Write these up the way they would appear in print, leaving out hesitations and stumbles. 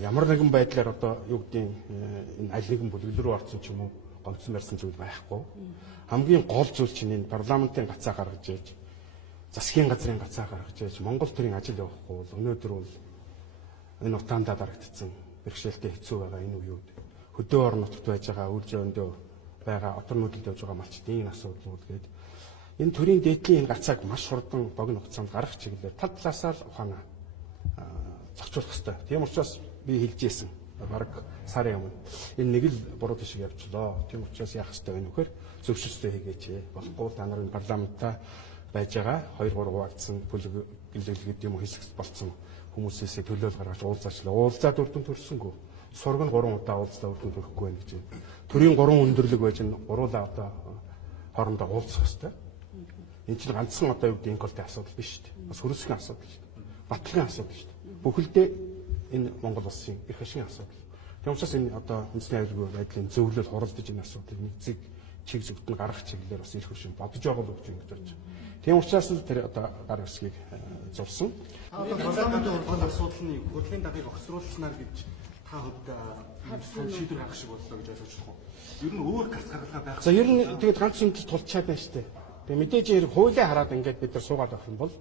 Ямар нэгэн байдлаар одоо юу гэдгийг энэ аль нэгэн бүлэг рүү орсон ч юм уу гомдсон барьсан зүйл байхгүй. Хамгийн гол зүйл чинь энэ парламентын гацаа гаргаж ийж засгийн газрын гацаа гаргаж ийж Монгол төрийн ажил явахгүй бол өнөөдөр бол энэ утаандаа дарагдсан бэрхшээлтэй хэцүү байгаа энэ үеуд хөдөө орон нутагт байж байгаа үйл зөөндөө байгаа отор нүүдэлд явж байгаа малчдын энэ асуудлууд гээд энэ төрийн дээдлийн энэ гацааг маш хурдан богино хугацаанд гаргах чиглэлээр тал талаасаа л ухаанаа зохицуулах хэрэгтэй. Тийм учраас би хэлжсэн бараг сарын өмнө энэ нэг л буруу тишиг явчлаа. Тийм учраас яах хэрэгтэй вэ нөхөр зөвшөөрлөө хийгээч. Болохгүй та нар энэ парламентаа байж байгаа 2-3 хуваагдсан бүлэглэгэд юм хэсэгт болцсон хүмүүсээс төлөөл гаргаж уулзаачлаа. Уулзаад үрдэн төрсөнгөө. Сураг нь 3 удаа уулзлаа үрдэн төрөхгүй байх гэж. Төрийн 3 өндөрлөг байж нь гуруулаа одоо хоорондоо уулзах хэрэгтэй. Энэ чинь ганцхан одоо юу гэдэг инколтой асуудал биш шүү дээ. Бас хөрөсгийн асуудал шүү дээ. Батлагын асуудал шүү дээ. Бүхэлдээ энэ Монгол улсын эрх ашигын асуудал. Тийм учраас энэ одоо үндэсний аюулгүй байдлын зөвлөл хуралдаж энэ асуудлыг нэгцэг чиг зүгт нь гаргах чиглэлээр бас ирэх хөшин бодож байгаа л гэж ингэж байна. Тийм учраас л тэр одоо гар хэсгийг зурсан. Парламентын гол асуудал нь хөдөлгөөний дагыг огцруулснаар гэж та хувьд шийдвэр гаргах шиг боллоо гэж ойлгож байна. Ер нь өөр гарц гаргалгаа байх. За ер нь тэгээд ганц үндэс тулчаад байна шүү дээ. Тэгээ мэдээж хэрэг хуулиа хараад ингээд бид нар суугаад авах юм бол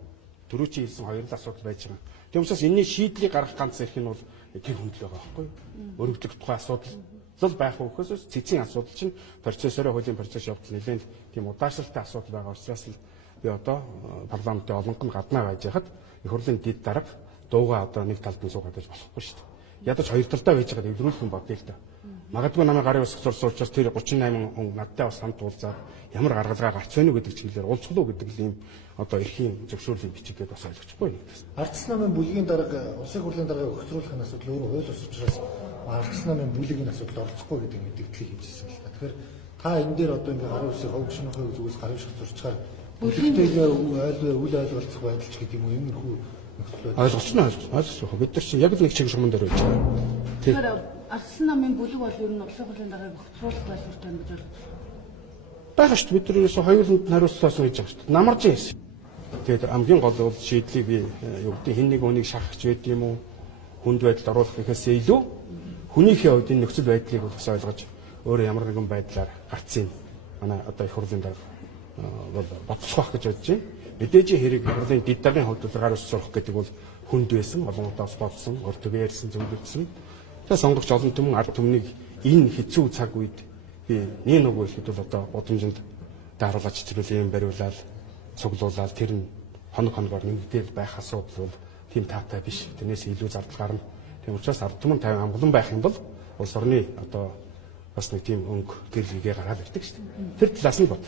түрүү чи хэлсэн хоёр л асуудал байж байгаа. Тийм учраас энэний шийдлийг гаргах ганц эрх нь бол тэр хөндлөө байгаа байхгүй юу? Өргөдлөх тухай асуудал л байх үхээс цэцгийн асуудал чинь процессороо хуулийн процесс явдал нэлээд тийм удаашралтай асуудал байгаа учраас л би одоо парламентын олонх нь гаднаа байж хахад их хурлын дэд дарга дууга одоо нэг талд нь суугаад байж болохгүй шүү дээ. Ядаж хоёр талдаа байж байгаа эвдрүүлэх юм бодъё л да. Магадгүй намайг гарын уск зурсан учраас тэр 38 хүн надтай бас хамт уулзаад ямар гаргалгаа гарц вэ гэдэг чиглэлээр уулзлуу гэдэг л юм одоо эрхийн зөвшөөрлийн бичиг гэдээ бас ойлгочихгүй юм. Ардчилсан намын бүлгийн дарга улсын хурлын даргаыг өгцруулах асуудал өөрөө хууль ус учраас ардчилсан намын бүлгийн асуудалд оролцохгүй гэдэг мэдээлэл хийжсэн л та. Тэгэхээр та энэ дээр одоо ингээ гарын усыг ховг шинэхийг зүгээс гарын уск зурчаар бүлэгтэйгээ үл ойлголцох байдалч гэдэг юм уу иймэрхүү ойлгочихно. Бид нар чинь яг л нэг чиг шугамн дээр байж байгаа. Тэгэхээр ардчилсан намын бүлэг бол ер нь улсын хурлын даргаыг өгцруулах байлуртай гэж ойлгож байна. Бага шүү дээ. Бид нар ерөөсөө хоёуланд хариуцлаасан гэж байгаа шүү дээ. Намарж ийсэн. Тэгээд хамгийн гол бол шийдлийг би юу гэдэг хин нэг үнийг шахах байд юм уу хүнд байдалд оруулах гэхээсээ илүү хүнийхээ хувьд энэ нөхцөл байдлыг бас ойлгож өөрөө ямар нэгэн байдлаар гарцын манай одоо их хурлын дарга бол боцох гэж бодож байна. Мэдээж хэрэг хурлын дэд даргын хувьд гар ус сурах гэдэг бол хүнд байсан, олон удаас бодсон, өртөгөө ярьсан, зөвлөсөн. Тэгээд сонгогч олон түмэн ард түмнийг энэ хэцүү цаг үед би нэг нөгөө ихэд бол одоо гудамжинд дааруулж чиглэл юм бариулаад цуглуулаад тэр нь хоногоор нэгдэл байх асуудал бол тийм таатай биш. Тэрнээс илүү зардал гарна. Тийм учраас ард түмэн 50 амгалан байх юм бол улс орны одоо бас нэг тийм өнгө гэр бүлгээ гараад ирдэг шүү дээ. Тэр талаас нь бод.